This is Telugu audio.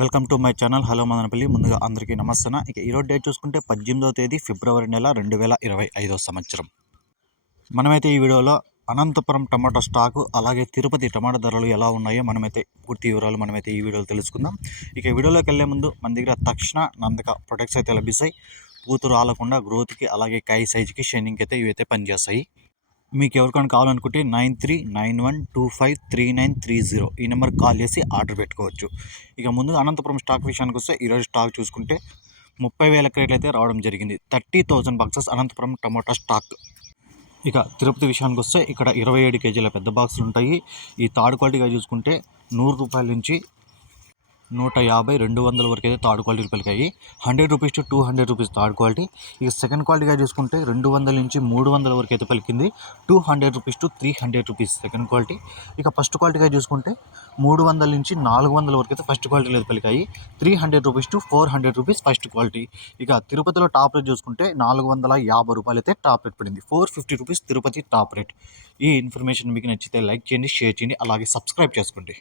Welcome to my channel. Hello Madanapalle. ముందుగా అందరికీ నమస్తే ఇక ఈరోజు డేట్ చూసుకుంటే పద్దెనిమిదవ తేదీ ఫిబ్రవరి నెల రెండు వేల ఇరవై ఐదో సంవత్సరం. మనమైతే ఈ వీడియోలో అనంతపురం టమాటో స్టాకు అలాగే తిరుపతి టమాటా ధరలు ఎలా ఉన్నాయో మనమైతే పూర్తి వివరాలు మనమైతే ఈ వీడియోలో తెలుసుకుందాం. ఇక వీడియోలోకి వెళ్ళే ముందు మన దగ్గర తక్షణ నందక ప్రొడక్ట్స్ అయితే లభిస్తాయి. పూతురు రాలకుండా గ్రోత్కి అలాగే కాయ సైజుకి షైనింగ్కి అయితే ఇవైతే పనిచేస్తాయి. మీకు ఎవరికైనా కావాలనుకుంటే nine three nine one two five three nine three zero ఈ నెంబర్కి కాల్ చేసి ఆర్డర్ పెట్టుకోవచ్చు. ఇక ముందుగా అనంతపురం స్టాక్ విషయానికి వస్తే ఈరోజు స్టాక్ చూసుకుంటే ముప్పై వేల క్రేట్లు అయితే రావడం జరిగింది. Thirty thousand boxes Anantapur tomato stock. ఇక తిరుపతి విషయానికి వస్తే ఇక్కడ ఇరవై ఏడు కేజీల పెద్ద బాక్సులు ఉంటాయి. ఈ థర్డ్ క్వాలిటీగా చూసుకుంటే నూరు రూపాయల నుంచి నూట యాభై రెండు వందల వరకు అయితే థర్డ్ క్వాలిటీలు పలికాయి hundred rupees to two hundred rupees third quality. ఇక సెకండ్ క్వాలిటీగా చూసుకుంటే రెండు వందల నుంచి మూడు వందల వరకు అయితే పలికింది. Two hundred rupees to three hundred rupees second quality. ఇక ఫస్ట్ క్వాలిటీగా చూసుకుంటే మూడు వందల నుంచి నాలుగు వందల వరకు అయితే ఫస్ట్ క్వాలిటీలో అయితే పలికాయి three hundred rupees to four hundred rupees first quality. ఇక తిరుపతిలో టాప్ రేట్ చూసుకుంటే నాలుగు వందల యాభై రూపాయలు అయితే టాప్ రేట్ పడింది. Four fifty rupees Tirupati top rate. ఈ ఇన్ఫర్మేషన్ మీకు నచ్చితే లైక్ చేయండి షేర్ చేయండి అలాగే సబ్స్క్రైబ్ చేసుకోండి.